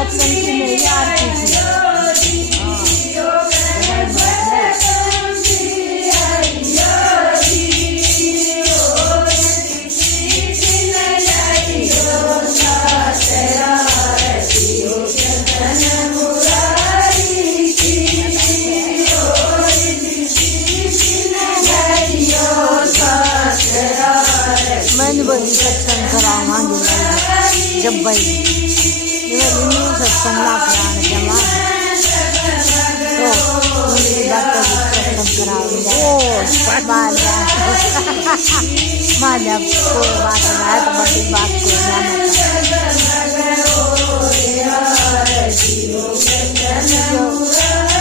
सत्संग की नहीं आरती थी। मैंने बोली सत्संग कराओ मांगे जब भाई सत्संग ना कराने जमा तो उनकी बातों की सत्संग कराओ माना कोई बात ना है तो बड़ी बात को जाना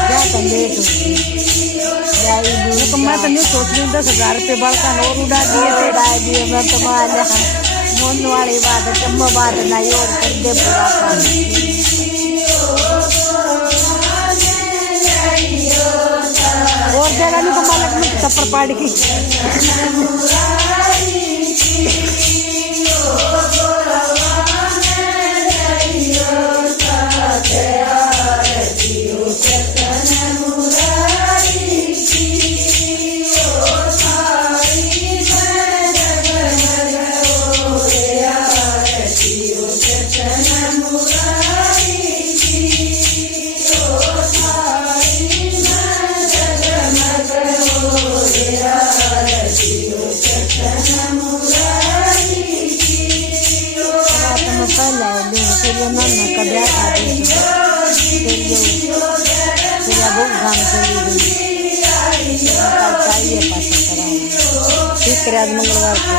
क्या लेट होती तो मैं तो नहीं सोच रही 10,000 रुपये बड़का और उड़ा दिए थे डाल दिए मैं तुम्हारा मन वाली बात है चम्मा बात नहीं और कर दे पूरा काम और जगह नहीं तो मालक में थप्पड़ पाड़ की मंगलवार को